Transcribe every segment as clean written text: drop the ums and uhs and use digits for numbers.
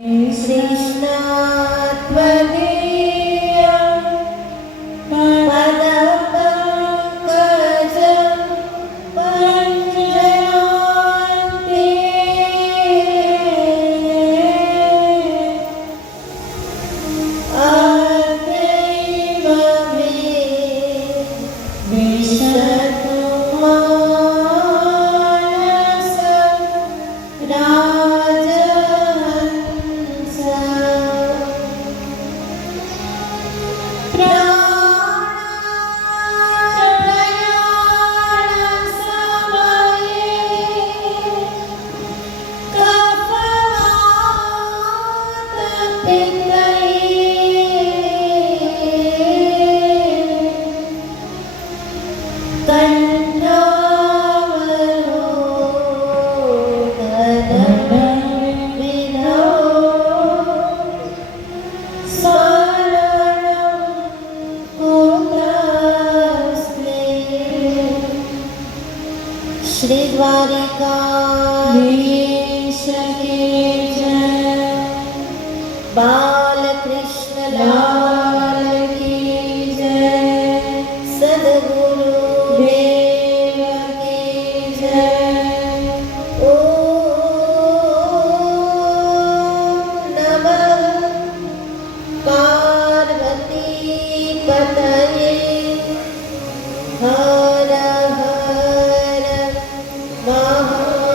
कृष्णात्मनेयं पदपङ्कजं पञ्जयान्ते अद्यैव मे विशतु मानसं राजहंस श्री द्वारिकाधीश की जय। बालकृष्ण लाल की जय। सद्गुरु देव की जय। ओम नमः पार्वती पतये। हर हर महादेव।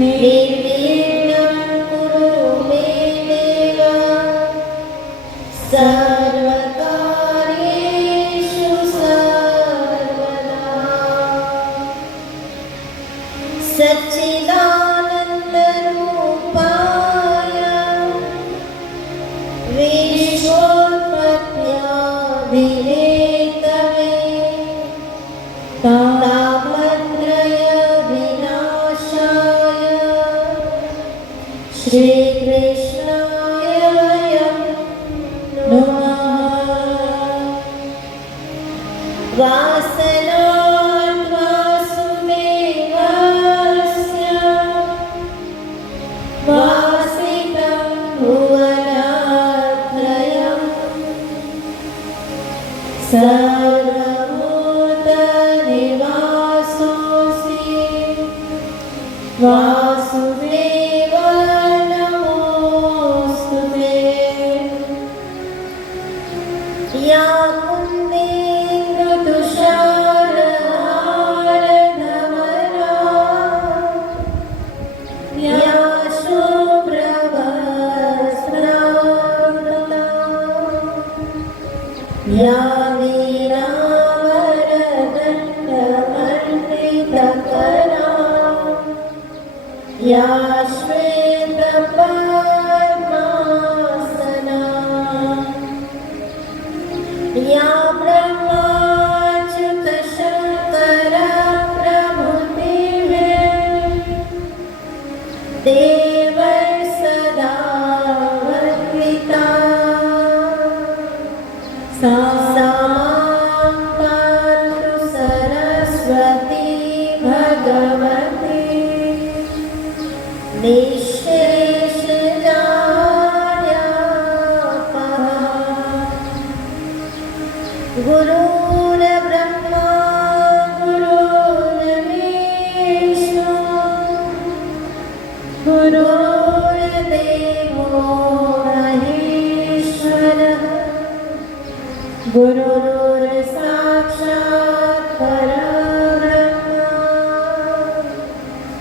निर्विघ्नं कुरु मे देव सर्वकार्येषु सर्वदा। सच्चिदानन्दरूपाय विश्वोत्पत्त्यादिहेतवे तापत्रय विनाशाय श्रीकृष्णाय वयं नमः। वासनात् वासुदेवस्य वासितं भुवनत्रयम् सर्वभूतनिवासोऽसि वासुदेव नमोऽस्तु ते। या कुन्देन्दुतुषारहारधवला या शुभ्रवस्त्रावृता या वीणावरदण्डमण्डितकरा या श्वेतपद्मासना या ब्रह्माच्युतशङ्करप्रभृतिभिः देवैः सदा वन्दिता सा मां पातु सरस्वती भगवती निःशेषजाड्यापहा। गुरुर्ब्रह्मा गुरुर्विष्णु गुरुर्देवो महेश्वरः गुरुर्साक्षात् परब्रह्म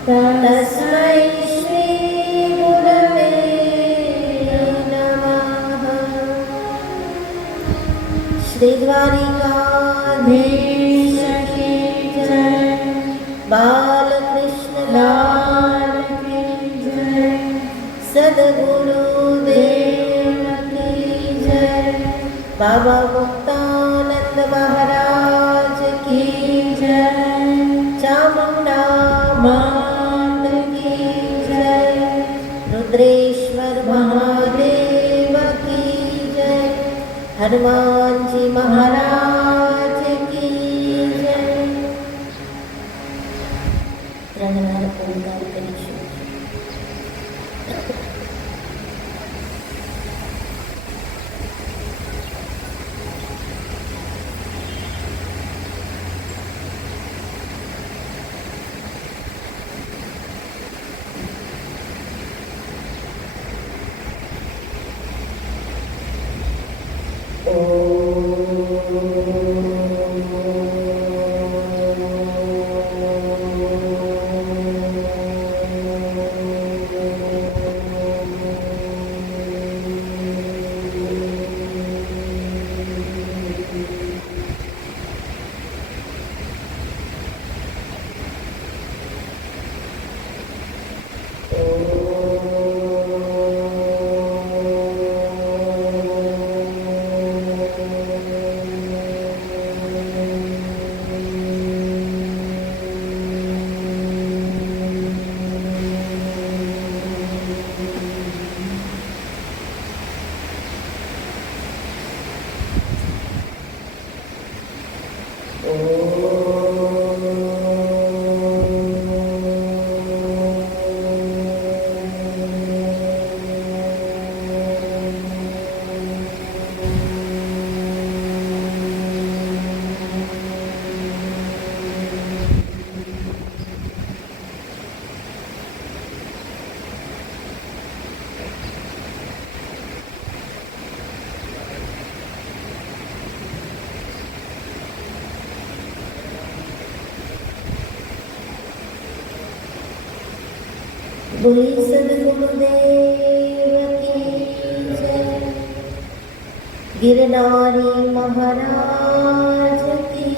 तस्मै श्री गुरवे नमः। श्री द्वारिकाधीश की जय, बालकृष्ण लाल की जय, सद्गुरुदेव की जय, बाबा मुक्तानंद महाराज की जय, चामुंडा मात की जय, रुद्रेश्वर महादेव की जय, हनुमान जी महाराज की जय। ત્રણ ઓમકાર કરીશું। બોલી સદગુરુદેવ કી જય. गिरनारी महाराज की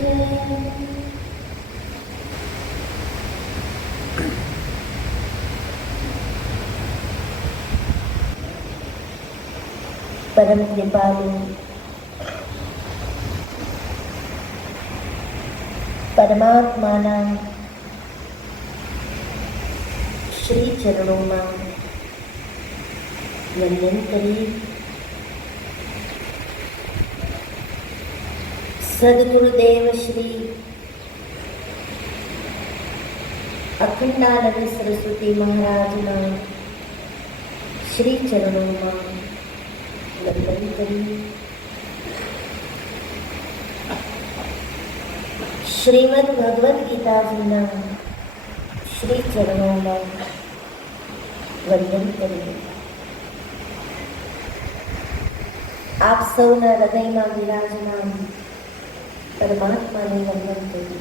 जय. परम कृपालु परमात्माना श्री चरणों में वंदन करी. सदगुरुदेव श्री अखंडानंद सरस्वती महाराजना श्री चरणों में वंदन करी. श्रीमद् भगवद गीता जीना श्री चरणों में वंदन करी. आप सौना हृदय में विराजमान परमात्मा ने वंदन करी.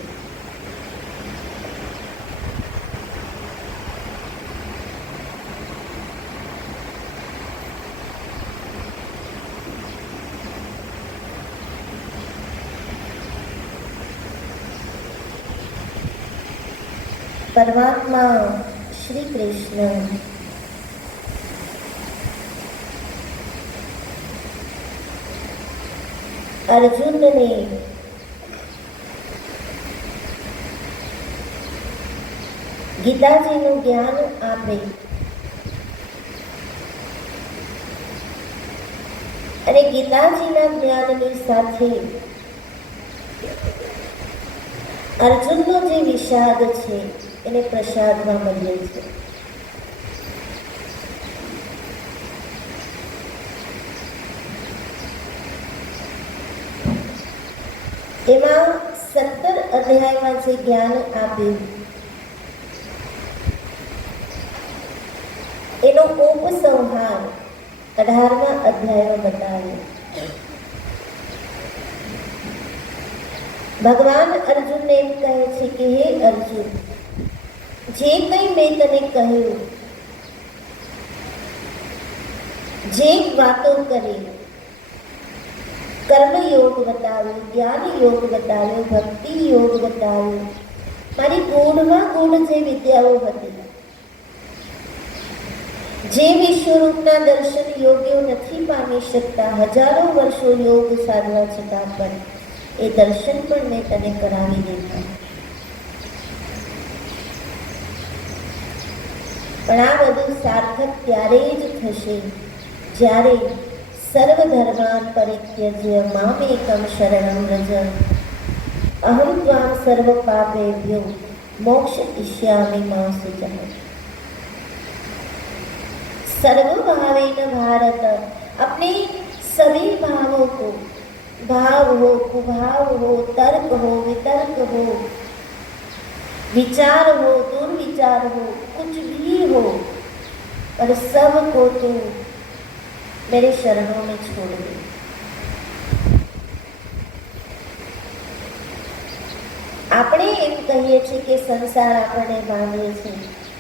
परमात्मा श्री कृष्ण अर्जुन ने ગીતાજીનું જ્ઞાન આપે અને ગીતાજીના જ્ઞાનની સાથે અર્જુનનો જે વિષાદ છે એને પ્રસાદમાં મળે છે. એમાં 17 અધ્યાયમાં જે જ્ઞાન આપ્યું એનો ઉપસંહાર 18મા અધ્યાયમાં બતાવ્યો. ભગવાન અર્જુનને એમ કહે છે કે હે અર્જુન, જે કંઈ મેં તને કહ્યું, જે વાતો કરી, કર્મયોગ બતાવ્યો, જ્ઞાન યોગ બતાવ્યો, ભક્તિ યોગ બતાવ્યો, મારી ગૂઢમાં ગૂઢ જે વિદ્યાઓ હતી, જે વિશ્વરૂપના દર્શન યોગ્યો નથી પામી શકતા, હજારો વર્ષો યોગ સાધવા છતાં પણ એ દર્શન પણ મેં તને કરાવી દીધા. પણ આ બધું સાર્થક ત્યારે જ થશે જ્યારે સર્વધર્માન પરિત્યજ્ય મામેકમ શરણં વ્રજ અહં ત્વાં સર્વ પાપેભ્યો મોક્ષયિષ્યામિ मा शुचः. सर्वभावेन भारत, अपने सभी भावों को, भाव हो, कुभाव हो, तर्क हो, वितर्क हो, विचार हो, दुर्विचार हो, कुछ भी हो, पर सबको तो मेरे शरणों में छोड़ दे. આપણે એમ કહીએ છીએ કે સંસાર આપણને બાંધે છે,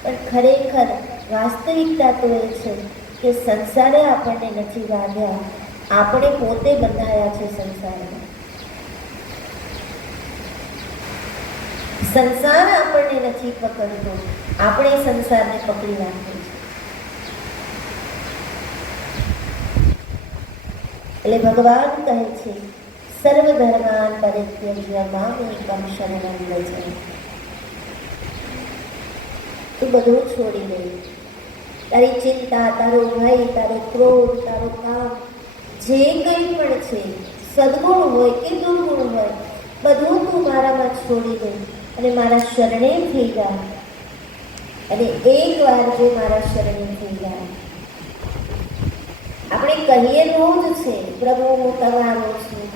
પણ ખરેખર વાસ્તવિકતા તો એ છે કે સંસારે આપણને નથી બાંધ્યા, આપણે પોતે બંધાયા છે સંસારમાં. સંસાર આપણને નથી પકડતો, આપણે સંસારને પકડી રાખીએ છીએ. એટલે ભગવાન કહે છે સર્વધર્માન પરિત્યજ્ય મામેકમ શરણં વ્રજ. તું બધું છોડી દે, તારી ચિંતા, તારો ભય, તારો ક્રોધ, તારો કામ, જે કંઈ પણ છે, સદગુણ હોય કે દુર્ગુણ હોય, બધું તું મારામાં છોડી દે અને મારા શરણે થઈ જા. અને એકવાર જો મારા શરણે થઈ જાય, આપણે કહીએ રોજ છે પ્રભુ હું તમારો છું,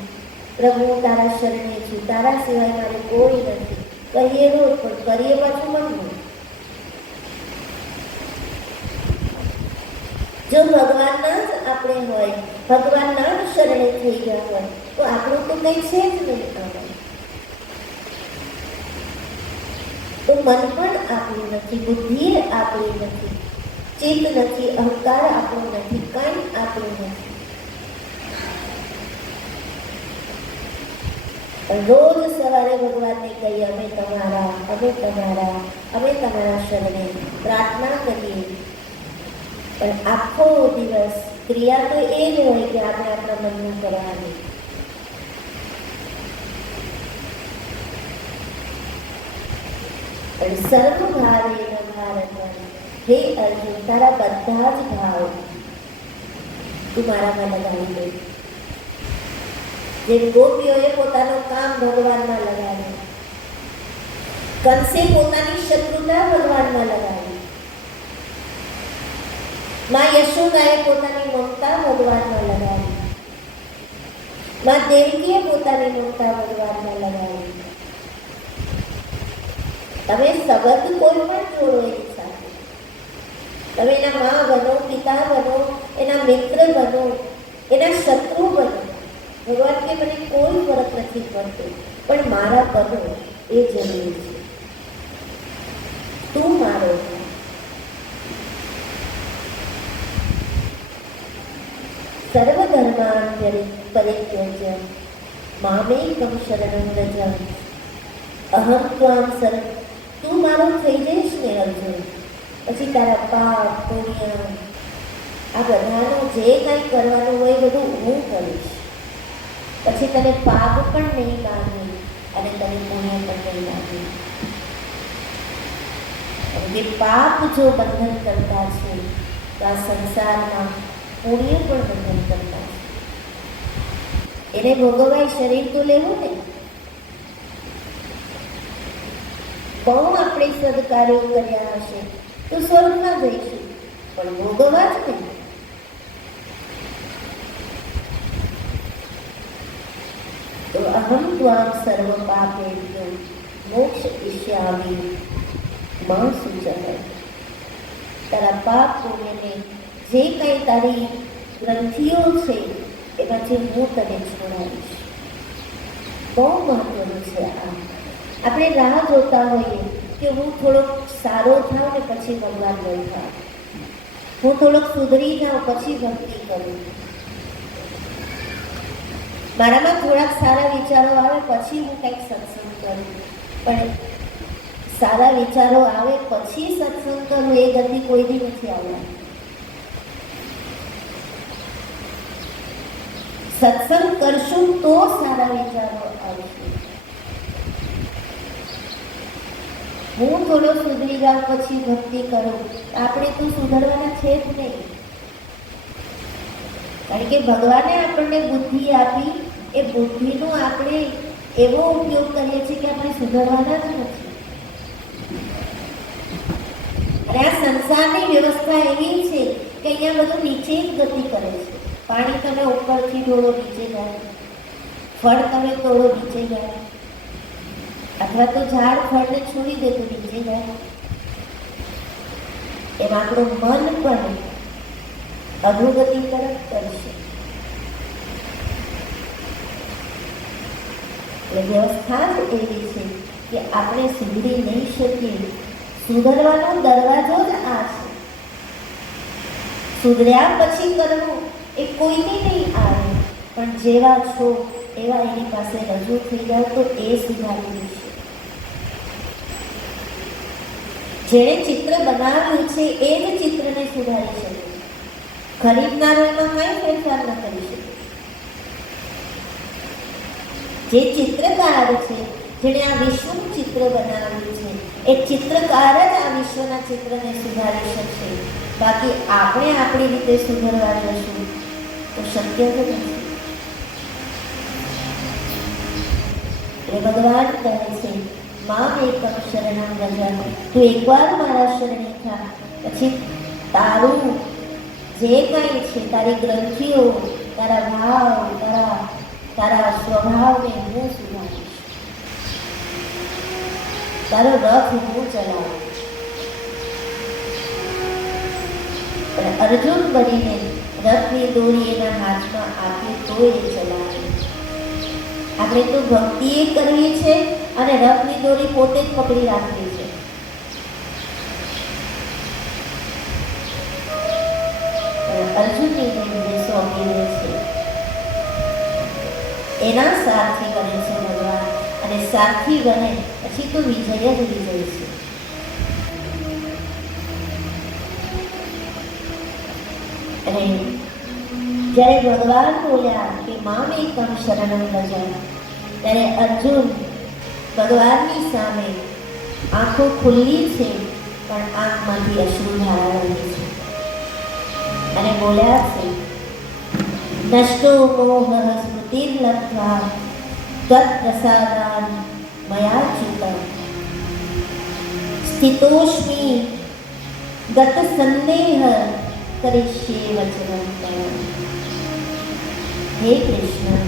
પ્રભુ હું તારા શરણે છું, તારા સિવાય મારે કોઈ નથી, કહીએ રોજ, પણ કરીએ પાછું મનનું. જો ભગવાનના જ આપણે હોય, ભગવાનના જ શરણે થઈ ગયા હોય, તો આપણું તો કંઈ છે જ નહીં. તો મન પણ આપણું નથી, બુદ્ધિ આપણી નથી, ચિત્ત નથી, અહંકાર આપણું નથી, કંઈ આપણું નથી. રોજ સવારે ભગવાનને કહીએ અમે તમારા શરણે પ્રાર્થના કરીએ. પણ આખો દિવસ ક્રિયા તો એ જ હોય કે આપણે આપણા મનનું કરવાની. સર્વભાવેન ભારત, હે અર્જુન, તારા બધા જ ભાવ તું મારામાં લગાવી દે. જે ગોપીઓએ પોતાનું કામ ભગવાનમાં લગાવ્યું, કંસે પોતાની શત્રુતા ભગવાનમાં લગાવી, માં યશોદાએ પોતાની મમતા ભગવાનમાં લગાવી, માં દેવકીએ પોતાની મમતા ભગવાનમાં લગાવી. તમે સબંધ કોઈ પણ જોડો એની સાથે, તમે એના મા બનો, પિતા બનો, એના મિત્ર બનો, એના શત્રુ બનો, ભગવાન કે મને કોઈ ફરક નથી પડતો, પણ મારા બનો એ જરૂરી છે. તું મારો છે. સર્વધર્માન પરિત્યજ્ય મામેકં શરણં વ્રજ અહં ત્વાં શરણં. તું મારો થઈ જઈશ ને અર્જુન, પછી તારા પાપ પુણ્ય આ બધાનું જે કંઈ કરવાનું હોય બધું હું કરીશ. પછી તને પાપ પણ નહીં લાગે અને તને પુણ્ય પણ નહીં લાગે. જે પાપ જો બંધન કરતા છે તો આ સંસારમાં પુણ્ય પણ બંધન કરતા છે. એને ભોગવાય શરીર તો લેવું ને. બહુ આપણે સદકાર્યો કર્યા હશે તો સ્વર્ગમાં જઈશું, પણ ભોગવવા જ નહીં. તો અહં ત્વાં સર્વ પાપેભ્યો મોક્ષયિષ્યામિ મા શુચઃ. તારા પાપ પુણ્યને જે કંઈ તારી ગ્રંથિઓ છે એમાંથી હું તને છોડાવીશ. બહુ મહત્વનું છે આ. આપણે રાહ જોતા હોઈએ કે હું થોડોક સારો થાવ ને પછી ભગવાન ઓળખાવ, હું થોડોક સુધરી જાઉં પછી ભક્તિ કરું, મારામાં થોડાક સારા વિચારો આવે પછી હું કંઈક સત્સંગ કરું. પણ સારા વિચારો આવે પછી સત્સંગ કરું એ ગતિ કોઈ દી નથી આવવાની. સત્સંગ કરશું તો સારા વિચારો આવશે. હું થોડો સુધરી જાઉં પછી ભક્તિ કરું, આપણે તો સુધરવાના છે જ નહીં. કારણ કે ભગવાને આપણને બુદ્ધિ આપી, એ બુદ્ધિનો આપણે એવો ઉપયોગ કરીએ છીએ કે આપણે સુધરવાના જ નથી. અને આ સંસારની વ્યવસ્થા એવી છે કે અહીંયા બધું નીચે જ ગતિ કરે છે. પાણી તમે ઉપરથી થોડો નીચે જાય, ફળ તમે થોડો નીચે જાય, અથવા તો ઝાડ ફળને છોડી દે તો નીચે જાય. એમ આપણું મન પણ અધોગતિ તરફ કરશે. એ વ્યવસ્થા જ એવી છે કે આપણે સુધરી નહીં શકીએ. સુધરવાનો દરવાજો જ આ છે. સુધર્યા પછી કરવું એ કોઈને નહીં આવે, પણ જેવા છો એવા એની પાસે રજૂ થઈ જાવ તો એ સુધારી છે. જેણે ચિત્ર બનાવ્યું છે એ જ ચિત્રને સુધારી શકે. ખરીદનારો એમાં કંઈ ફેરફાર ન કરી શકે. જે ચિત્રકાર છે, જેણે આ વિશ્વનું ચિત્ર બનાવ્યું છે, એ ચિત્રકાર જ આ વિશ્વના ચિત્રને સુધારી શકશે. બાકી આપણે આપણી રીતે સુધરવા જશું તો શક્ય જ નથી. એટલે ભગવાન કહે છે મામેકં શરણં વ્રજ. તું એકવાર મારા શરણે થા, પછી તારું જે કંઈ છે, તારી ગ્રંથિઓ, તારા ભાવ, તારા સ્વભાવને હું સુધારીશ. તારો રથ હું ચલાવીશ. પણ અર્જુન બનીને રથની દોરી એના હાથમાં આપી તો એ ચલાવે. આપણે તો ભક્તિ કરવી છે અને રથની દોરી પોતે જ પકડી રાખવી છે. સોંપી દે છે. એના સારથી બને છે ભગવાન, અને સારથી બને પછી તો વિજય જ વિજય છે. અને જ્યારે ભગવાન બોલ્યા કે મામ એકમ શરણમ વ્રજ, ત્યારે અર્જુન ભગવાનની સામે આંખો ખુલ્લી છે પણ આંખમાંથી અશ્રુધારા વહે છે અને બોલ્યા છે, નષ્ટો મોહ સ્મૃતિર્લબ્ધ્વા ત્વત્પ્રસાદાન મયા ચ્યુતં સ્થિતોસ્મિ ગત સંદેહ કરિષ્યે વચનં તવ. હે કૃષ્ણ,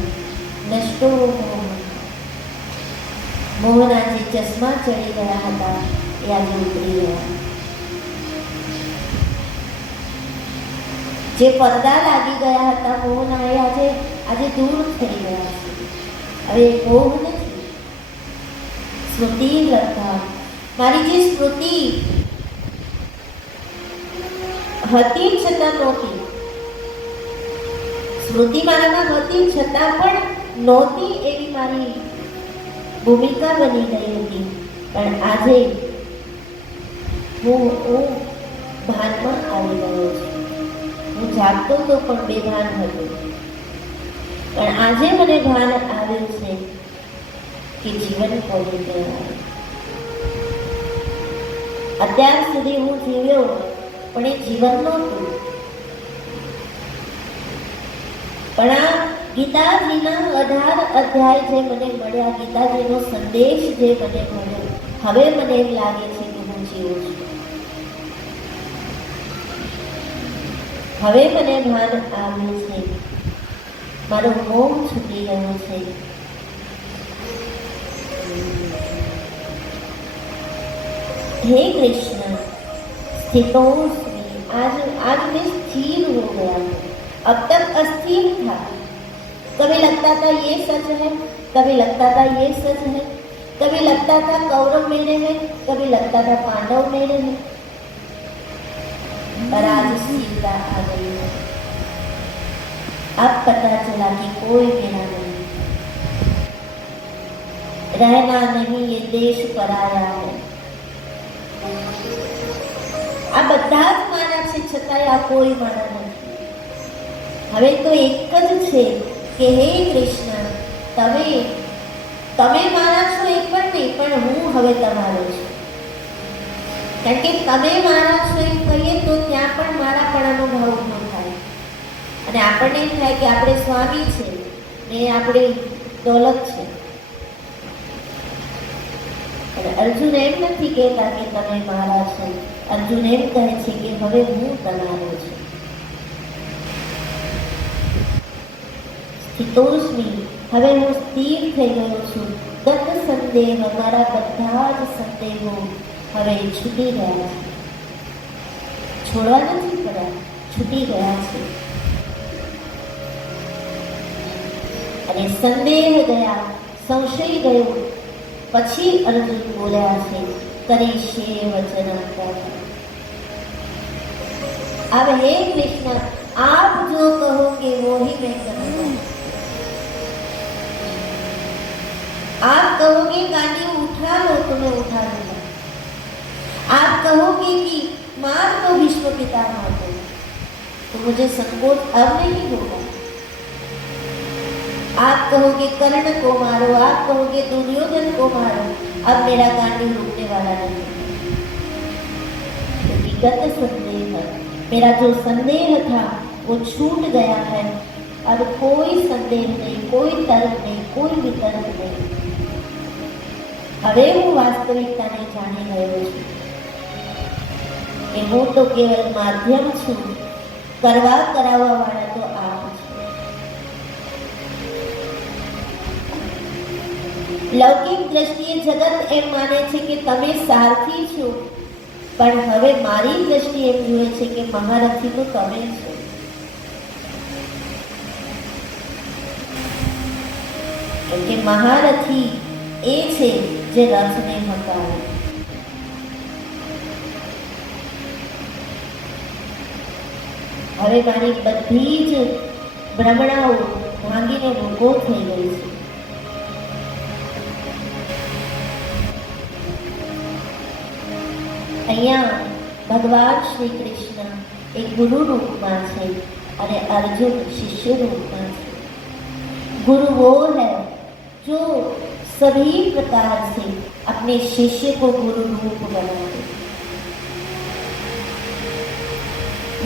નષ્ટો મોહ, મોહના જે ચશ્મા ચડી ગયા હતા એ આજે ઉતરી ગયા. જે પડદા લાગી ગયા હતા મોહના એ આજે દૂર થઈ ગયા છે. હવે મોહ નથી. સ્મૃતિ લબ્ધા, મારી જે સ્મૃતિ હતી છતાં નહોતી, સ્મૃતિ મારામાં હતી છતાં પણ નહોતી એવી મારી ભૂમિકા બની ગઈ હતી. પણ આજે હું ભાનમાં આવી ગયો છું. હું જાગતો તો પણ બેભાન હતો, પણ આજે મને ભાન આવ્યું છે કે જીવન કોને કહેવાય. અત્યાર સુધી હું જીવ્યો પણ એ જીવન નહોતું. પણ આ ગીતાજીના 18 અધ્યાય જે મને મળ્યા, ગીતાજીનો સંદેશ જે મને મળ્યો, હવે મને એમ લાગે છે કે હું જીવું છું. હવે મને ભાન આવ્યું છે, મારો મોહ છૂટી ગયો છે. हे कृष्ण, स्थितोस्मि, आज मैं स्थिर हो गया हूँ. अब तक अस्थिर था. कभी लगता था ये सच है, कभी लगता था ये सच है, कभी लगता था कौरव मेरे हैं, कभी लगता था पांडव मेरे हैं, पर आज स्थिरता आ गई है. अब पता चला कि कोई मेरा नहीं, रहना नहीं ये देश पराया है. આ બધા જ મારા છે છતાંય આ કોઈ મારા નથી. હવે તો એક જ છે કે હે કૃષ્ણ, તમે મારા છો એ પણ નહીં, પણ હું હવે તમારો છું. કારણ કે તમે મારા છો એમ કહીએ તો ત્યાં પણ મારાપણાનો ભાવ ઊભો થાય અને આપણને એમ થાય કે આપણે સ્વામી છે ને આપણી દોલત છે. અર્જુન એમ નથી કહેતા કે તમે મારા છો. અર્જુન એમ કહે છે કે હવે હું તમારો છું. સ્થિતોસ્મિ, હવે હું સ્થિર થઈ ગયો છું. ગત સંદેહ, મારા બધા જ સંદેહો હવે છૂટી ગયા છે. છોડવા નથી પડ્યા, છૂટી ગયા છે. અને સંદેહ ગયા, સંશય ગયો. પછી અર્જુન બોલ્યા છે, કરિષ્યે વચનં તવ. अब हे कृष्ण, आप जो कहोगे वो ही मैं करूंगा. आप कहोगे गाड़ी उठा लो तो मैं उठा लूंगा. आप कहोगे कि मार दो भीष्म पितामह को, तो मुझे संकोच अब नहीं होगा. आप कहोगे कर्ण को मारो, आप कहोगे दुर्योधन को मारो, अब मेरा गांडी रुकने वाला नहीं. गत संदेह, मेरा जो संदेह था वो छूट गया है. अब कोई संदेह नहीं, कोई तर्क नहीं, कोई वितर्क नहीं. હવે હું વાસ્તવિકતાને જાણી ગયો છું કે હું તો કેવલ માધ્યમ છું, કરવા કરાવવા વાળા તો આપ છો. લૌકિક દ્રષ્ટિએ જગત એમ માને છે કે તમે સારથી છો, પણ હવે મારી દ્રષ્ટિ એમ જુએ છે કે મહારથી તો તમે છો. કેમ કે મહારથી એ છે જે રથને હકાવે. હવે મારી બધી જ ભ્રમણાઓ ભાંગીને ભૂકો થઈ ગઈ છે. અહીંયા ભગવાન શ્રી કૃષ્ણ एक गुरु रूप में है और अर्जुन शिष्य रूप में है. गुरु वो है जो सभी प्रकार से अपने शिष्य को गुरु रूप बनाते.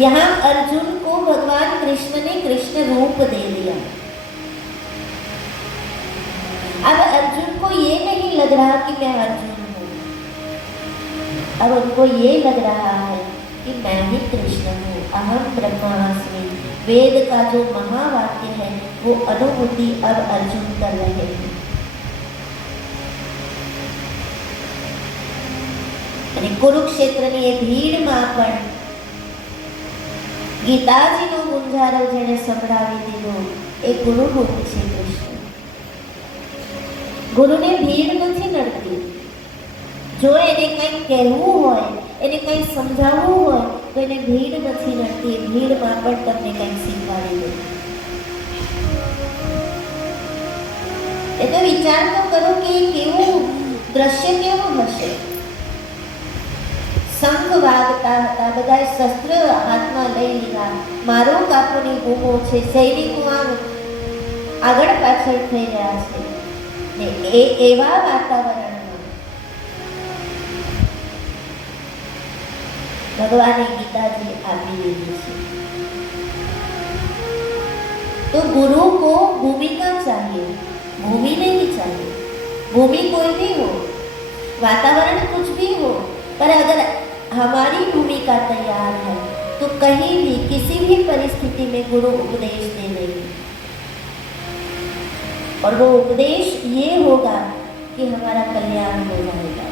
यहाँ अर्जुन को भगवान कृष्ण ने कृष्ण रूप दे दिया. अब अर्जुन को ये नहीं लग रहा कि मैं अर्जुन हूँ, अब उनको ये लग रहा है कि मैं ही कृष्ण हूँ. अहम ब्रह्मास्मि वेद का जो महावाक्य है वो अनुभूति अब अर्जुन कर रहे हैं. અને કુરુક્ષેત્રની એ ભીડમાં પણ ગીતાજીનો ગુંજારો જેને સંભળાવી દીધો એ ગુરુરૂપ છે કૃષ્ણ. ગુરુને ભીડ નથી નડતી. જો એને કંઈક કહેવું હોય, એને કંઈ સમજાવવું હોય તો એને ભીડ નથી નડતી. ભીડમાં પણ તમને કંઈક શીખવાડી દે. એ તો વિચાર તો કરો કે કેવું દ્રશ્ય કેવું હશે. શંખ વાગતા હતા, બધા શસ્ત્ર હાથમાં લઈ લીધા, મારો કાપોની બૂમો છે, સૈનિકો આમ આગળ પાછળ થઈ રહ્યા છે. ને એવા વાતાવરણમાં भगवान गीताजी आपी दीदी है. तो गुरु को भूमिका चाहिए, भूमि नहीं चाहिए. भूमि कोई भी हो, वातावरण कुछ भी हो, पर अगर हमारी भूमिका तैयार है तो कहीं भी किसी भी परिस्थिति में गुरु उपदेश दे देंगे. और वो उपदेश ये होगा कि हमारा कल्याण हो जाएगा.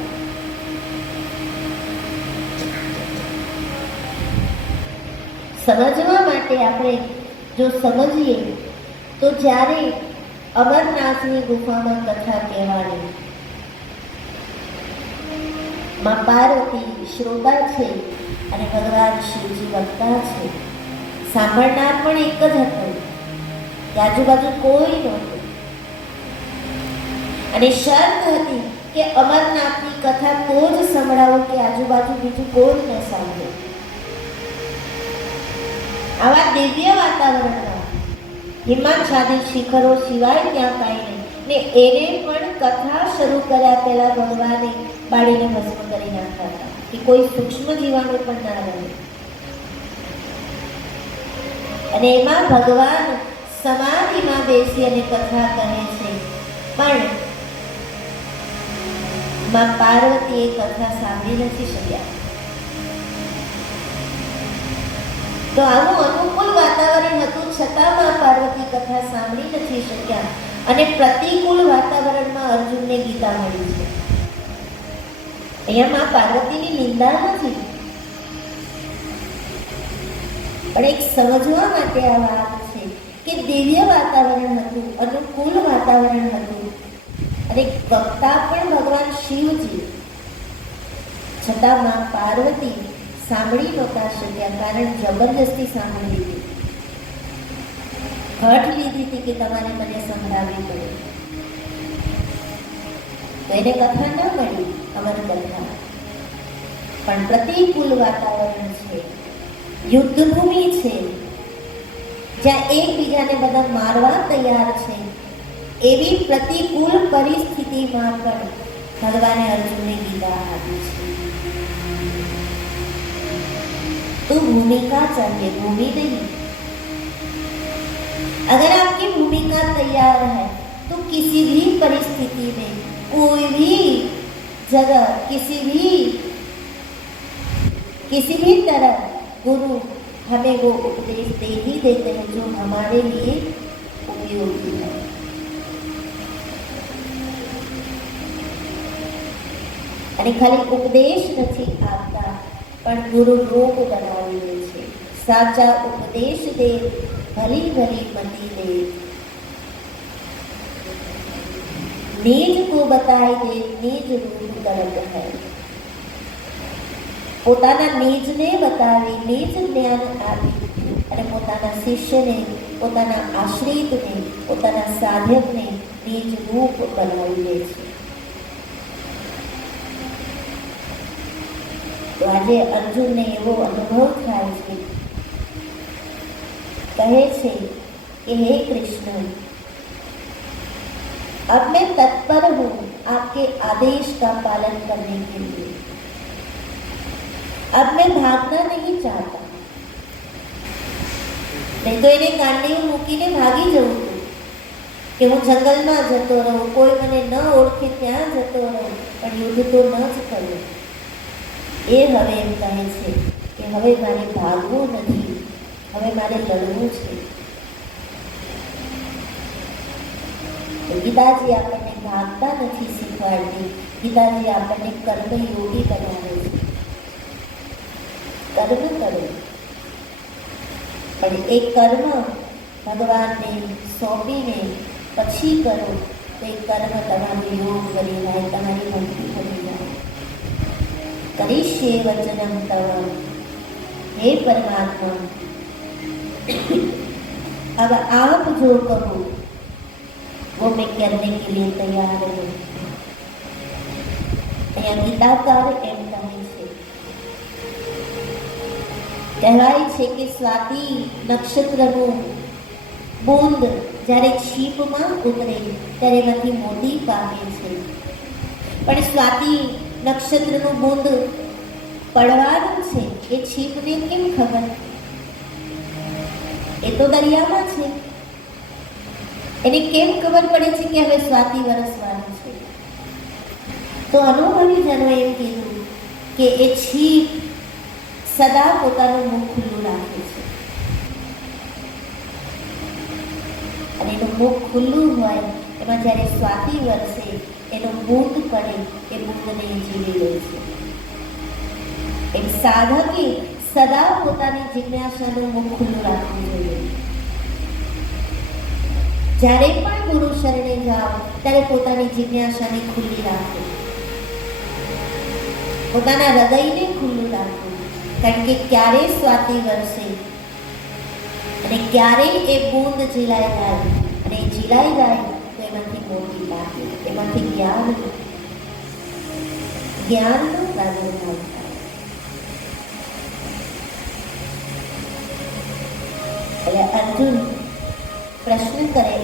समझवा माटे આપણે જો સમજીએ તો જ્યારે અમરનાથની ગુફામાં કથા કહેવાની, માં પાર્વતી શ્રોતા છે અને ભગવાન શિવજી વક્તા છે. સાંભળનાર પણ એક જ હતો, આજુબાજુ કોઈ નહોતું. અને શરત હતી કે અમરનાથની કથા તો જ સંભળાવો કે આજુબાજુ બીજું કોઈ ન સાંભળે. આવા દિવ્ય વાતાવરણમાં હિમાચ્છાદિત શિખરો સિવાય ત્યાં કાંઈ નહીં. ને એને પણ કથા શરૂ કર્યા પહેલા ભગવાને બાળીને ભસ્મ કરી નાખ્યા હતા કે કોઈ સૂક્ષ્મ જીવાણુ પણ ના રહે. અને એમાં ભગવાન સમાધિમાં બેસી અને કથા કહે છે, પણ માં પાર્વતી એ કથા સાંભળી નથી શક્યા. તો આવું અનુકૂળ વાતાવરણ હતું છતાં માં પાર્વતી કથા સાંભળી નથી શક્યા. અને પ્રતિકૂળ વાતાવરણમાં અર્જુનને ગીતા મળી છે. અહીંયા માં પાર્વતીની નિંદા નથી, પણ એક સમજવા માટે આ વાત છે કે દિવ્ય વાતાવરણ હતું, અનુકૂળ વાતાવરણ હતું. અને વક્તા પણ ભગવાન શિવજી, છતાં માં પાર્વતી સાંભળી નહોતા શક્યા, કારણ જબરજસ્તી સાંભળી લીધી. હઠ લીધી હતી કે તમારે મને સંભળાવવી પડે. તો એને કથા ન મળી, અમર કથા. પણ પ્રતિકૂળ વાતાવરણ છે, યુદ્ધભૂમિ છે, જ્યાં એકબીજાને બધા મારવા તૈયાર છે. એવી પ્રતિકૂળ પરિસ્થિતિમાં પણ ભગવાને અર્જુનને ગીતા આપી છે. तो भूमिका चाहिए, भूमि नहीं. अगर आपकी भूमिका तैयार है तो किसी भी परिस्थिति में, कोई भी जगह, किसी भी तरह गुरु हमें वो उपदेश दे ही देते हैं जो हमारे लिए उपयोगी है. અને ખાલી ઉપદેશ નથી આપતા, પણ ગુરુ રૂપ બનાવી દે છે. સાચા ઉપદેશ દે, ભલી ભલી મતિ દે, નીજ को बताई दे, નીજ रूप करत है. પોતાના નીજને બતાવી, નીજ જ્ઞાન આપી અને પોતાના શિષ્યને પોતાના આશ્રિતને, પોતાના સાધકને નિજ રૂપ બનાવી લે છે. તો આજે અર્જુનને એવો અનુભવ થાય છે, કહે છે कि हे कृष्ण, अब मैं तत्पर हूं आपके आदेश का पालन करने के लिए. अब मैं भागना नहीं चाहता. नहीं तो એને ગાંડી મૂકીને ભાગી જવું હતું કે હું જંગલમાં જતો રહું, કોઈ મને ન ઓળખે ત્યાં જતો રહું, પણ યુદ્ધ તો ન જ કરું. એ હવે એમ કહે છે કે હવે મારે ભાગવું નથી, હવે મારે લડવું છે. ગીતાજી આપણને ભાગતા નથી શીખવાડતી. ગીતાજી આપણને કર્મયોગી બનાવે છે. કર્મ કરો, પણ એ કર્મ ભગવાનને સોંપીને પછી કરો તો એ કર્મ તમારું યોગ બની જાય, તમારી ભક્તિ બની જાય. કરીશ્યે વચનમ તવ, હે પરમાત્મા, अब आप जो कहो वो मैं करने के लिए तैयार हूँ. અહીંયા ગીતાકાર એમ કહે છે, કહેવાય છે કે સ્વાતિ નક્ષત્રનું બુંદ જ્યારે છીપમાં ઉતરે ત્યારે એમાંથી મોતી પામે છે. પણ સ્વાતિ નક્ષત્રનું બુંદ પડવાનું છે એ છીપને કેમ ખબર? એ તો દરિયામાં છે, એને કેમ ખબર પડે છે કે હવે સ્વાતિ વરસવાનું છે? તો અનુભવી જનોએ એમ કીધું કે એ છીપ સદા પોતાનું મુખ ખુલ્લું રાખે છે, અને એનું મુખ ખુલ્લું હોય એમાં જ્યારે સ્વાતિ વરસે એનો બૂંદ પડે એ બૂંદને જીવી લે છે. એક સાધકે સદા પોતાની જિજ્ઞાસાનું મુખ ખુલ્લું રાખવું જોઈએ. જ્યારે પણ ગુરુ શરણે જાઓ ત્યારે પોતાની જિજ્ઞાસાને ખુલ્લી રાખો, પોતાના હૃદયને ખુલ્લું રાખો. કારણ કે ક્યારે સ્વાતિ વરસે અને ક્યારે એ બૂંદ ઝીલાઈ જાય, અને ઝીલાઈ જાય તો એમાંથી મોતી પાકે, એમાંથી જ્ઞાનનો પ્રાદુર્ભાવ થાય. એટલે અર્જુન પ્રશ્ન કરે,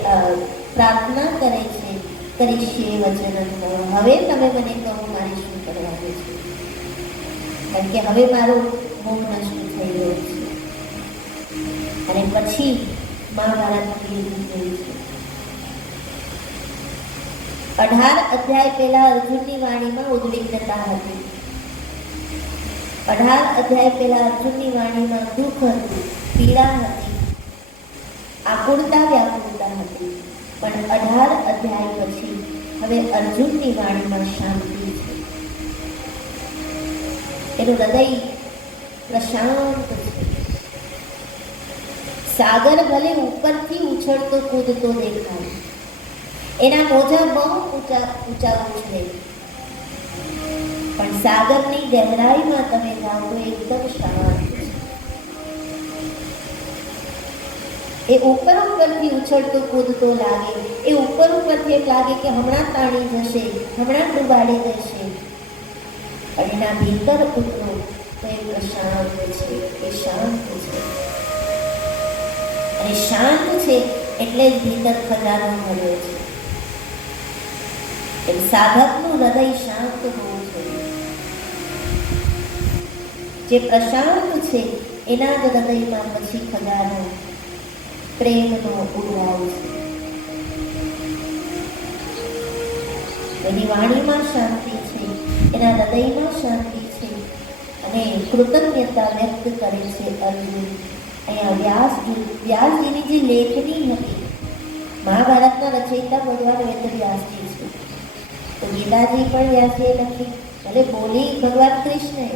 પ્રાર્થના કરે છે, કરીશ્યે વચનમ તવ, હવે તમે મને કહો મારે શું કરવાનું છે? કારણ કે હવે મારો મોહ નષ્ટ થઈ ગયો છે. અને પછી મહાભારતનું યુદ્ધ થયું છે. 18 અધ્યાય પહેલા અર્જુનની વાણીમાં ઉદ્વિગ્નતા હતી. 18 અધ્યાય પહેલા અર્જુનની વાણીમાં દુઃખ હતું, પીડા હતી, આકુળતા વ્યાકુળતા હતી. પણ 18 અધ્યાય પછી હવે અર્જુનની વાણીમાં શાંતિ છે. એનું હૃદય પ્રશાંત છે. સાગર ભલે ઉપરથી ઉછળતો કૂદતો દેખાય, એના મોજા બહુ ઊંચા ઉછળે, પણ સાગરની ગહેરાઈમાં તમે જાઓ તો એકદમ શાંત છે. એ ઉપરથી ઉછળતો કૂદતો લાગે, એ ઉપરથી એમ લાગે કે હમણાં તાણી જશે, હમણાં ડૂબાડી દેશે, પણ એના ભીતર ઉતરો તો એ પ્રશાંત છે, એ શાંત છે. અને શાંત છે એટલે જ ભીતર ખજાનો મળ્યો છે. એમ સાધકનું હૃદય શાંત હોવું જોઈએ. જે પ્રશાંત છે એના જ હૃદયમાં પછી ખજાનો પ્રેમનો ઉડાવ છે. એની વાણીમાં શાંતિ છે, એના હૃદયમાં શાંતિ છે, અને કૃતજ્ઞતા વ્યક્ત કરે છે અર્જુન. અહીંયા વ્યાસજીની જે લેખની હતી, મહાભારતના રચયિતા ભગવાન વેદવ્યાસજી છે. તો ગીતાજી પણ વ્યાસજીએ લખી, ભલે બોલી ભગવાન કૃષ્ણએ,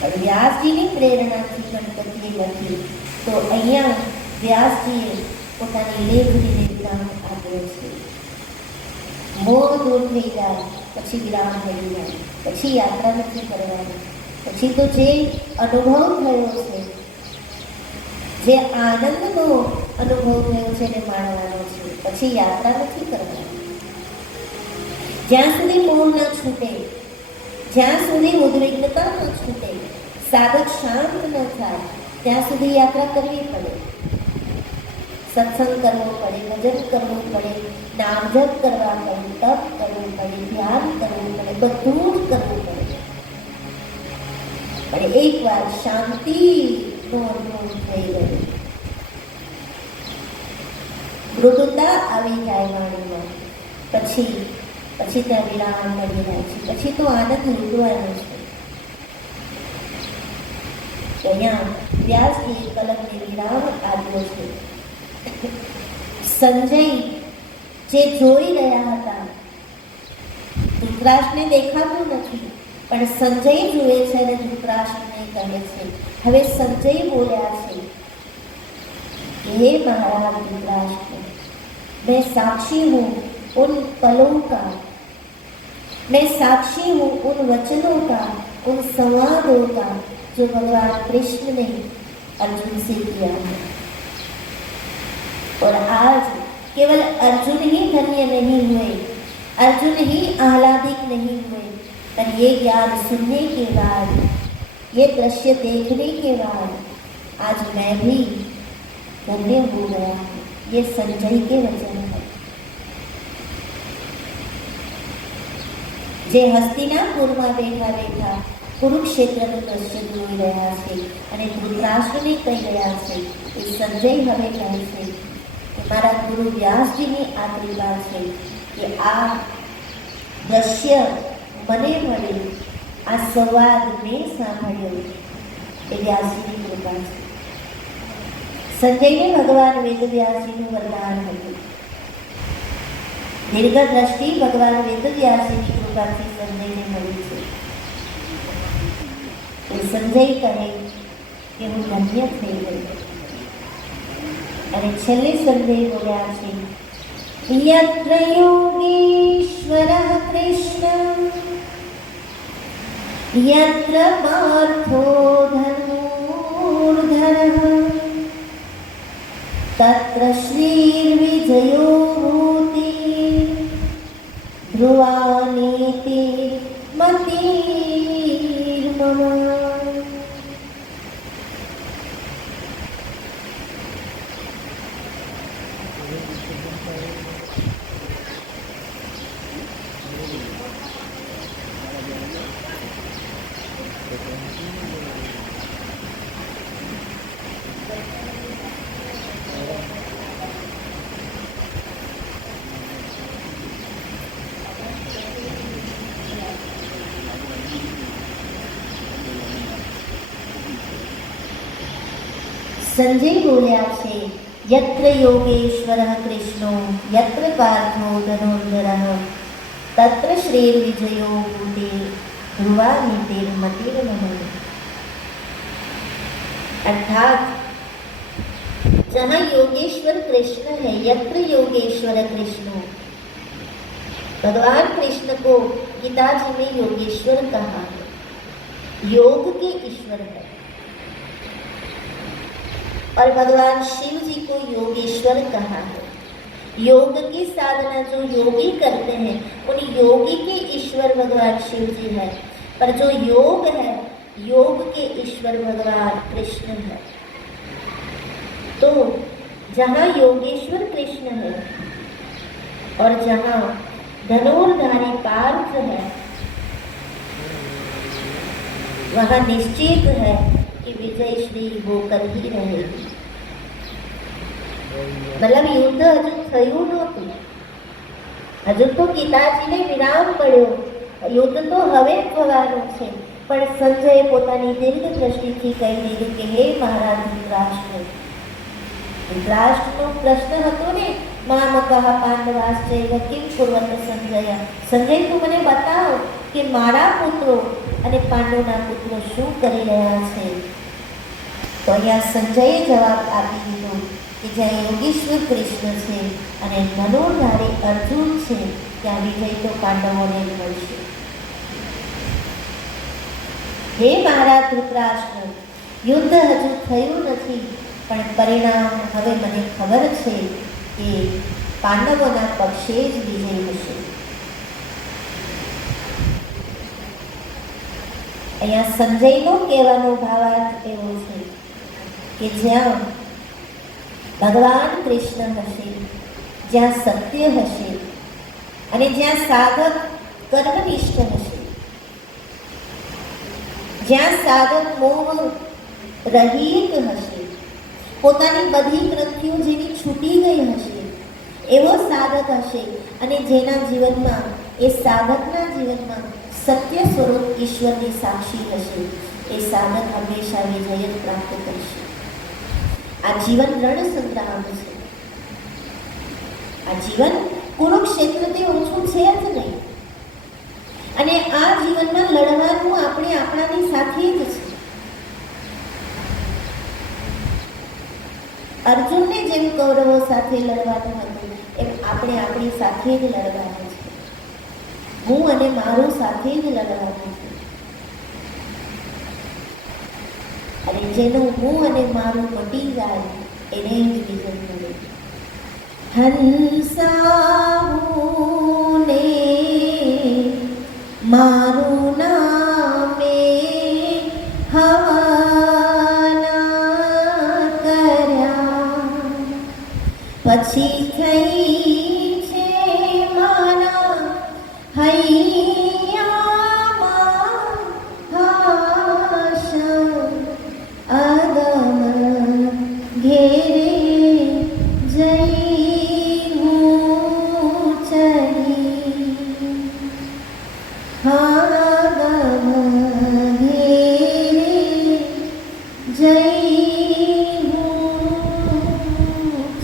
પણ વ્યાસજીની પ્રેરણાથી ગણપતિએ લખી. તો અહીંયા વ્યાસજીએ પોતાની લેખનીને વિરામ આપ્યો છે. મોહ દૂર થઈ જાય પછી વિરામ થઈ જાય, પછી યાત્રા નથી કરવાની. પછી તો જે અનુભવ થયો છે, જે આનંદનો અનુભવ થયો છે એને માણવાનો છે, પછી યાત્રા નથી કરવાની. જ્યાં સુધી મોહ ન છૂટે, જ્યાં સુધી ઉદ્વિગ્નતા ન છૂટે, સાધક શાંત ન થાય, ત્યાં સુધી યાત્રા કરવી પડે. સત્સંગ કરવો પડે, ભજન કરવું પડે, નામ જપ કરવા પડે, તપ કરવું પડે, ધ્યાન કરવું પડે, બધું જ કરવું પડે. પણ એકવાર શાંતિનો અનુભવ થઈ ગયો, મૃદુતા આવી જાય વાણીમાં, પછી ત્યાં વિરામ મળી જાય છે. પછી તો આનંદ લૂંટવાનો છે. તો અહીંયા વ્યાસજીએ કલમને વિરામ આપ્યો છે. સંજય જે જોઈ રહ્યા હતા, ધૃતરાષ્ટ્રને દેખાતું નથી, પણ સંજય જુએ છે અને ધૃતરાષ્ટ્રને કહે છે. હવે સંજય બોલ્યા છે, हे महाराज धृतराष्ट्र, मैं साक्षी हूँ उन पलों का, मैं साक्षी हूँ उन वचनों का, उन संवादों का जो भगवान कृष्ण ने अर्जुन से किया है. और आज केवल अर्जुन ही धन्य नहीं हुए, अर्जुन ही आह्लादित नहीं हुए, पर ये ज्ञान सुनने के बाद, ये दृश्य देखने के बाद आज मैं भी धन्य हो गया. ये संजय के वचन है. જે હસ્તિનાપુરમાં બેઠા બેઠા કુરુક્ષેત્રનું દ્રશ્ય જોઈ રહ્યા છે અને ધૃતરાષ્ટ્રને કહી રહ્યા છે, એ સંજય હવે કહે છે કે મારા ગુરુ વ્યાસજીની આ કૃપા છે કે આ દ્રશ્ય મને મળ્યું, આ સંવાદ મેં સાંભળ્યો, એ વ્યાસજીની કૃપા છે. સંજયને ભગવાન વેદવ્યાસજીનું વરદાન હતું. દીર્ઘ દ્રષ્ટિ ભગવાન વેદવ્યાસજીની કૃપાથી સંજયને મળી છે. સંજય કહે કે હું ધન્ય થઈ ગયો. અને છેલ્લે સંજય બોલ્યા છે, યત્ર યોગેશ્વરઃ કૃષ્ણ, યત્ર પાર્થો ધનુર્ધરઃ, તત્ર શ્રીર્વિજયો ભૂતિ ધ્રુવાનીતિ મતિર્મમ. સંજય બોલ્યા છે, યત્ર યોગેશ્વરઃ કૃષ્ણો, યત્ર પાર્થો ધનુર્ધરઃ, તત્ર શ્રીર્વિજયો ભૂતે ध्रुवानीतिर्मतिर्मम. अर्थात जहाँ योगेश्वर कृष्ण है, यत्र योगेश्वर कृष्ण, भगवान कृष्ण को गीता जी में योगेश्वर कहा है, योग के ईश्वर है. और भगवान शिव जी को योगेश्वर कहा है. योग की साधना जो योगी करते हैं उन योगी के ईश्वर भगवान शिव जी है, पर जो योग है योग के ईश्वर भगवान कृष्ण है. तो जहाँ योगेश्वर कृष्ण है और जहाँ धनुर्धारी पार्थ है, वहाँ निश्चित है कि विजय श्री होकर ही रहेगी. मतलब युद्ध हजू थયું નહોતું, હજુ તો ગીતાજીને વિરામ મળ્યો, યુદ્ધ તો હવે જ થવાનું છે. પણ સંજયે પોતાની દીર્ઘ દ્રષ્ટિથી કહી દીધું કે હે મહારાજ ધૃતરાષ્ટ્ર, ધૃતરાષ્ટ્રનો પ્રશ્ન હતો ને, મામકઃ પાંડવાશ્ચૈવ કિમ કુર્વત સંજય. સંજય તું મને બતાવ કે મારા પુત્રો અને પાંડવના પુત્રો શું કરી રહ્યા છે. તો અહીંયા સંજયે જવાબ આપી દીધો કે જ્યાં યોગેશ્વર કૃષ્ણ છે અને ધનુર્ધારી અર્જુન છે, ત્યાં વિજય તો પાંડવોને મળશે. હે મારા ધૃતરાષ્ટ્ર, યુદ્ધ હજુ થયું નથી, પણ પરિણામ હવે મને ખબર છે કે પાંડવોના પક્ષે જ વિજય હશે. અહીંયા સંજયનો કહેવાનો ભાવાર્થ એવો છે કે જ્યાં ભગવાન કૃષ્ણ હશે, જ્યાં સત્ય હશે અને જ્યાં સાધક કર્મનિષ્ઠ હશે, જ્યાં સાધક મોહ રહિત હશે, પોતાની બધી ગ્રંથિઓ જેની છૂટી ગઈ હશે, એવો સાધક હશે અને જેના જીવનમાં, એ સાધકના જીવનમાં સત્ય સ્વરૂપ ઈશ્વરની સાક્ષી હશે, એ સાધક હંમેશા વિજય જ પ્રાપ્ત કરશે. આ જીવન રણ સંગ્રામ છે. આ જીવન કુરુક્ષેત્રથી ઓછું છે જ નહીં. અને આ જીવનમાં લડવાનું આપણે આપણાની સાથે જ છે. અર્જુનને જેમ કૌરવો સાથે લડવાનું હતું, એમ આપણે આપણી સાથે જ લડવાનું છે. હું અને મારું સાથે જ લડવાનું છે. અને જેનું હું અને મારું મટી જાય એને જ વિજય મળે. હંસાને મારું નામે હવાના કર્યા, પછી થઈ છે મારા હૈયામાં હાશમ, અગમ ઘેરે જઈ હું ચલી, અગમ ઘેરે જઈ હું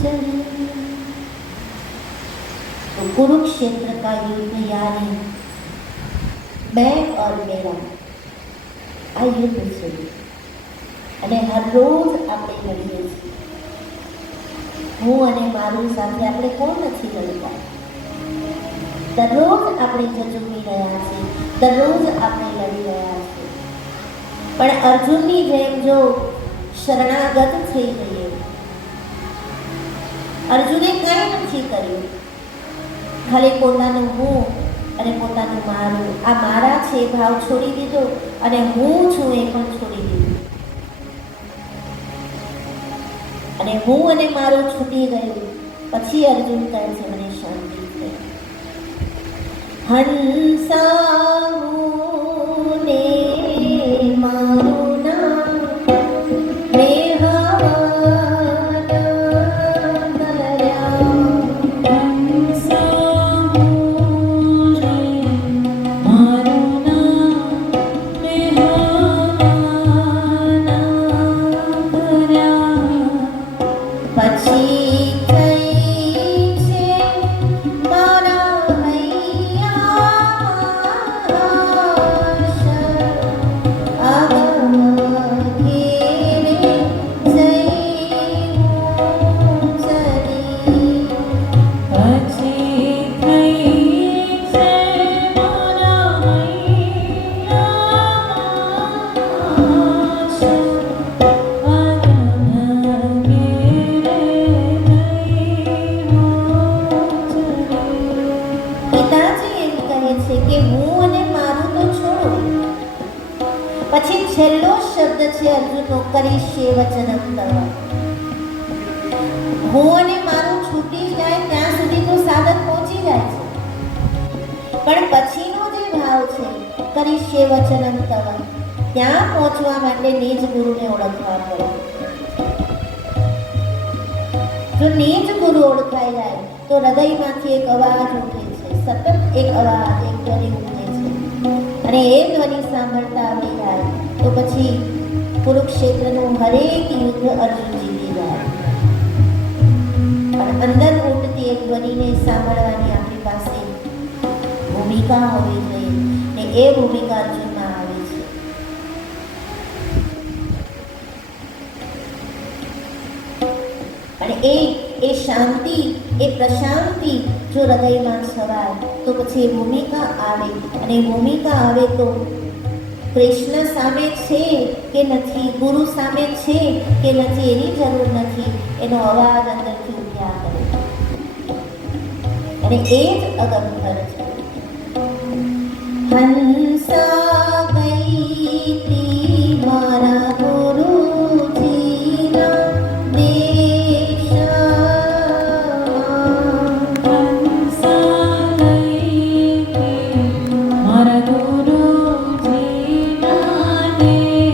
ચલી. तो कुरुक्षेत्र का युद्ध यानी मैं और मेरा આ યુદ્ધ છે. અને હર રોજ આપણે લડીએ છીએ. હું અને મારું સાથે આપણે કોણ નથી લડતા? દરરોજ આપણે ઝઝૂમી રહ્યા છીએ, દરરોજ આપણે લડી રહ્યા છીએ. પણ અર્જુનની જેમ જો શરણાગત થઈ જઈએ, અર્જુને કંઈ નથી કર્યું, ખાલી પોતાનું હું અને પોતાનું મારું, આ મારા છે ભાવ છોડી દીધો અને હું છું એ પણ છોડી દીધું. અને હું અને મારું છૂટી ગયું. પછી અર્જુન કહે છે મને શાંતિ થઈ. હંસાને મારું નામ મેં છેલ્લો શબ્દ છે અર્જુનનો, કરીશ્યે વચનમ તવ. હું અને મારું છૂટી જાય ત્યાં સુધી તો સાધક પહોંચી જાય છે, પણ પછીનો જે ભાવ છે કરીશ્યે વચનમ તવ, ત્યાં પહોંચવા માટે નિજ ગુરુને ઓળખવા પડે. જો નિજ ગુરુ ઓળખાઈ જાય તો હૃદયમાંથી એક અવાજ ઉઠે છે, સતત એક અવાજ, એક ધ્વનિ ઉઠે છે. અને એ ધ્વનિ સાંભળતા આવી જાય તો પછી કુરુક્ષેત્રનું હરેક યુદ્ધ અર્જુન જીતી જાય. પણ અંદર ઉઠતી એક ધ્વનિને સાંભળવાની આપણી પાસે ભૂમિકા હોવી જોઈએ, ને એ ભૂમિકા અર્જુનમાં આવે છે. અને એ શાંતિ, એ પ્રશાંતિ જો હૃદયમાં છવાય તો પછી એ ભૂમિકા આવે. અને ભૂમિકા આવે તો કૃષ્ણ સામે છે કે નથી, ગુરુ સામે છે કે નથી, એની જરૂર નથી. એનો અવાજ અંદરથી ઉઠ્યા કરે અને એ જ અગમઘર છે. હંસા ગઈ તી મારા ગુરુજીના દેશમાં. હંસા ગઈ તી મારા ગુરુજીના દેશમાં.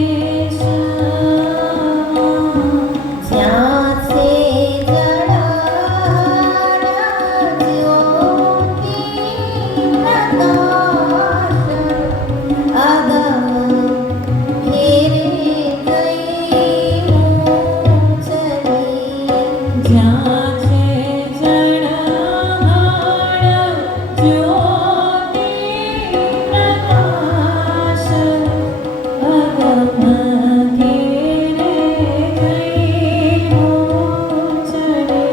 જ્યાં છે જડાના જ્યોતિ પ્રકાશ, અગમ ઘેરે ગઈ હું ચલી. જ્યાં છે જળહળ જ્યોતિ પ્રકાશ, અગમ ઘેરે ગઈ હું ચડી.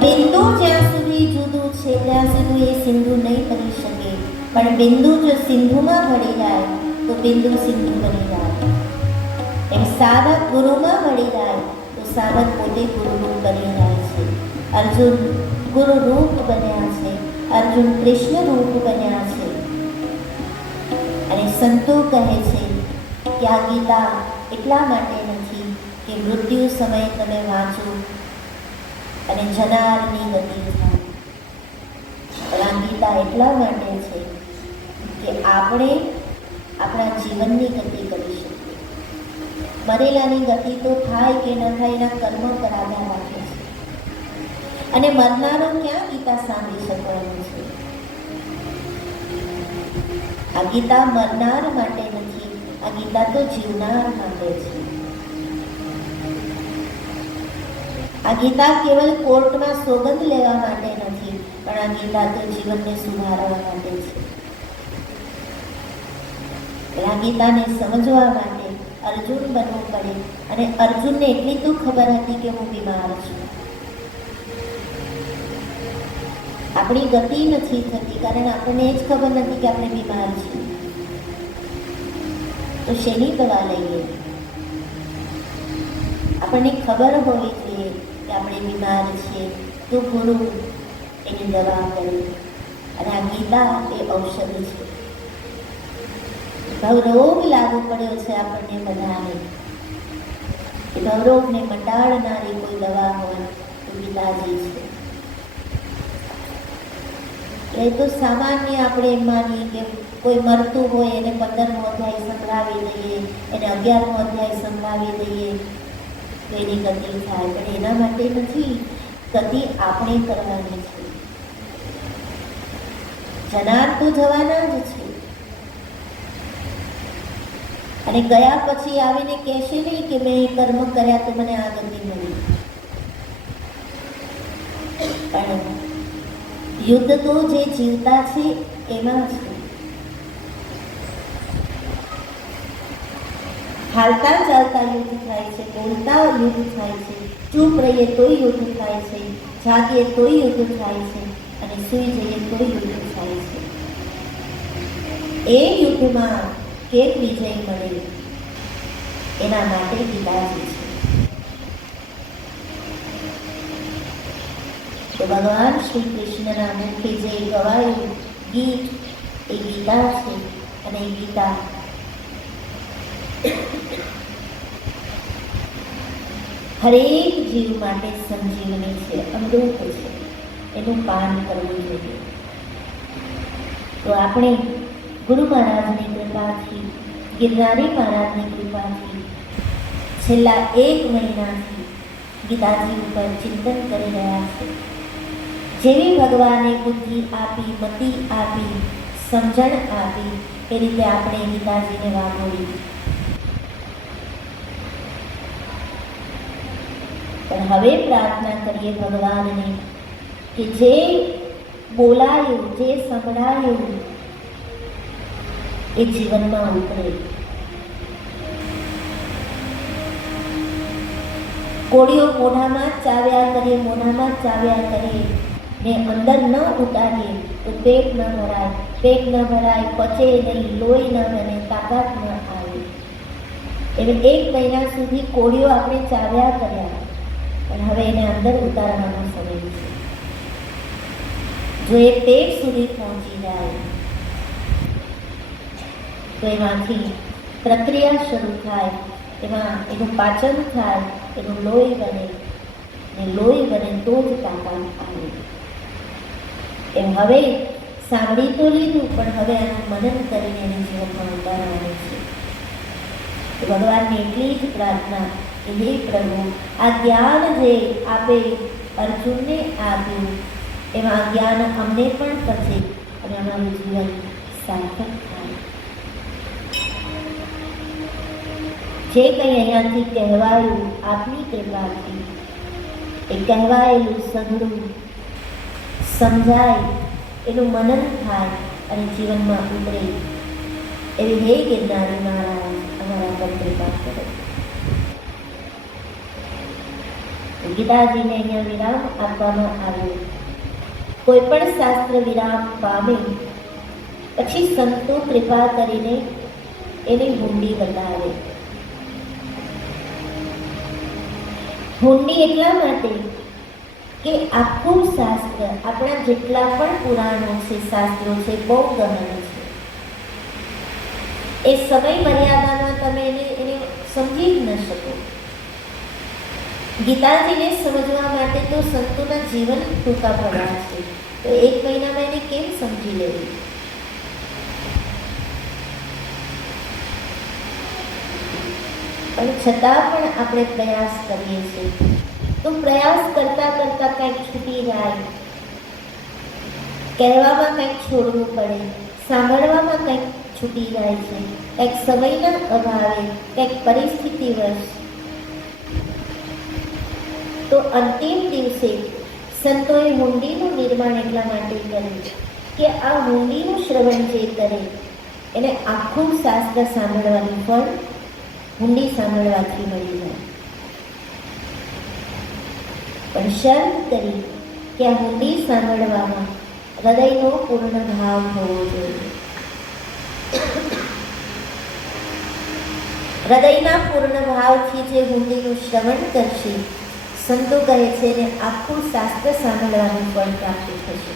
બિંદુ જ્યાં સુધી જુદું છે ત્યાં સુધી એ સિંધુ નહીં બની શકે, પણ બિંદુ જો સિંધુમાં ભળી જાય તો બિંદુ સિંધુ બની જાય. એમ સાધક ગુરુમાં ભળી જાય તો સાધક પોતે ગુરુરૂપ બની જાય છે. અર્જુન ગુરુ રૂપ બન્યા છે, અર્જુન કૃષ્ણ રૂપ બન્યા છે. અને સંતો કહે છે કે આ ગીતા એટલા માટે નથી કે મૃત્યુ સમયે તમે વાંચો અને જનારની ગતિ થાય, પણ આ ગીતા એટલા માટે છે કે આપણે આપણા જીવનની ગતિ કરી શકીએ. મરેલાની ગતિ તો થાય કે ન થાય એના કર્મ પર આધાર રાખે છે. અને મરનારો ક્યાં ગીતા સાંભળી શકવાનું છે? આ ગીતા મરનાર માટે નથી, આ ગીતા તો જીવનાર માટે છે. આ ગીતા કેવલ કોર્ટમાં સોગંદ લેવા માટે નથી, પણ આ ગીતા તો જીવનને સુધારવા માટે છે. આ ગીતાને સમજવા માટે અર્જુન બનવું પડે. અને અર્જુનને એટલી તો ખબર હતી કે હું બીમાર છું. આપણી ગતિ નથી થતી કારણ આપણને એ જ ખબર નથી કે આપણે બીમાર છીએ. તો શેની દવા લઈએ? આપણને ખબર હોવી જોઈએ કે આપણે બીમાર છીએ, તો ગુરુ એની દવા કરે. અને આ ગીતા એ ઔષધિ છે. ભવરોગ લાગુ પડ્યો છે આપણને બધાને, એ ભવરોગને મટાડનારી કોઈ દવા હોય તો ગીતાજી છે. એ તો સામાન્ય આપણે એમ માનીએ કે કોઈ મરતું હોય એને 15મો અધ્યાય સંભળાવી દઈએ, એને 11મો અધ્યાય સંભળાવી દઈએ તો એની ગતિ થાય. પણ એના માટે નથી, ગતિ આપણે કરવાની છે. જનાર તો જવાના જ છે. અને ગયા પછી આવીને કહેશે નહીં કે મેં એ કર્મ કર્યા તો મને આ ગતિ મળી. પણ યુદ્ધ તો જે જીવતા છે એમાં છે. હાલતા ચાલતા યુદ્ધ થાય છે, બોલતા યુદ્ધ થાય છે, ચૂપ રહીએ તોય યુદ્ધ થાય છે, જાગીએ તોય યુદ્ધ થાય છે, અને સૂઈ જઈએ તોય યુદ્ધ થાય છે. એ યુદ્ધમાં કેમ વિજય મળે એના માટે ગીતાજી છે. તો ભગવાન શ્રી કૃષ્ણના મુખે જે ગવાયું ગીત એ ગીતા છે. અને એ ગીતા હરેક જીવ માટે સંજીવની છે, અમૃત છે. એનું પાન કરવું જોઈએ. તો આપણે ગુરુ મહારાજની કૃપાથી, ગિરનારી મહારાજની કૃપાથી છેલ્લા 1 મહિનાથી ગીતાજી ઉપર ચિંતન કરી રહ્યા છે. જેવી ભગવાને બુદ્ધિ આપી, મતિ આપી, સમજણ આપી, એ રીતે આપણે ગીતાજીને વાપરી. પણ હવે પ્રાર્થના કરીએ ભગવાનને કે જે બોલાયું, જે સંભળાયું એ જીવનમાં ઉતરે. કોળીઓ મોઢામાં જ ચાવ્યા કરીએ, મોઢામાં જ ચાવ્યા કરીએ ને અંદર ન ઉતારીએ તો પેટ ન ભરાય. પેટ ન ભરાય, પચે નહીં, લોહી ન બને, તાકાત ન આવે. એવી 1 મહિના સુધી કોળીઓ આપણે ચાવ્યા કર્યા, પણ હવે એને અંદર ઉતારવાનો સમય છે. જો એ પેટ સુધી પહોંચી જાય તો એમાંથી પ્રક્રિયા શરૂ થાય, એમાં એનું પાચન થાય, એનું લોહી બને, ને લોહી બને તો જ તાકાત આવે. એમ હવે સાંભળી તો લીધું, પણ હવે આનું મનન કરીને એને જીવનમાં ઉતારવાનું છે. તો ભગવાનની એટલી જ પ્રાર્થના કે હે પ્રભુ, આ જ્ઞાન જે આપે અર્જુનને આપ્યું, એમાં જ્ઞાન અમને પણ પચે અને અમારું જીવન સાર્થક થાય. જે કંઈ અહીંયાથી કહેવાયું આપની કૃપાથી, એ કહેવાયેલું સઘળું સમજાય, એનું મનન થાય અને જીવનમાં ઉતરે એવી હે ગિરનારી મહારાજ અમારા પર કૃપા કરો. ગીતાજીને અહીંયા વિરામ આપવામાં આવ્યો. કોઈ પણ શાસ્ત્ર વિરામ પામે પછી સંતો કૃપા કરીને એની હુંડી બતાવે. હુંડી એટલા માટે કે આખું શાસ્ત્ર, આપણા જેટલા પણ પુરાણો છે, શાસ્ત્રો છે, બહુ ગહન છે. એ સમય મર્યાદામાં તમે એને સમજી જ ન શકો. ગીતાજીને સમજવા માટે તો સંતોના જીવન ટૂંકા પડ્યા છે, તો 1 મહિનામાં એને કેમ સમજી લેવી? પણ છતાં પણ આપણે પ્રયાસ કરીએ છીએ, તો પ્રયાસ કરતા કરતા કંઈક છૂટી જાય, કહેવામાં કંઈક છોડવું પડે, સાંભળવામાં કંઈક છૂટી જાય છે, કંઈક સમયના અભાવે, કંઈક પરિસ્થિતિવશ. તો અંતિમ દિવસે સંતોએ હુંડીનું નિર્માણ એટલા માટે કર્યું કે આ હુંડીનું શ્રવણ જે કરે એને આખું શાસ્ત્ર સાંભળવાનું ફળ હુંડી સાંભળવાથી મળી જાય. પણ શરત કરી કે આ હુંડી સાંભળવામાં હૃદયનો પૂર્ણ ભાવ હોવો જોઈએ. હૃદયના પૂર્ણ ભાવથી જે હુંડીનું શ્રવણ કરશે, સંતો કહે છે ને આખું શાસ્ત્ર સાંભળવાનું ફળ પ્રાપ્ત થશે.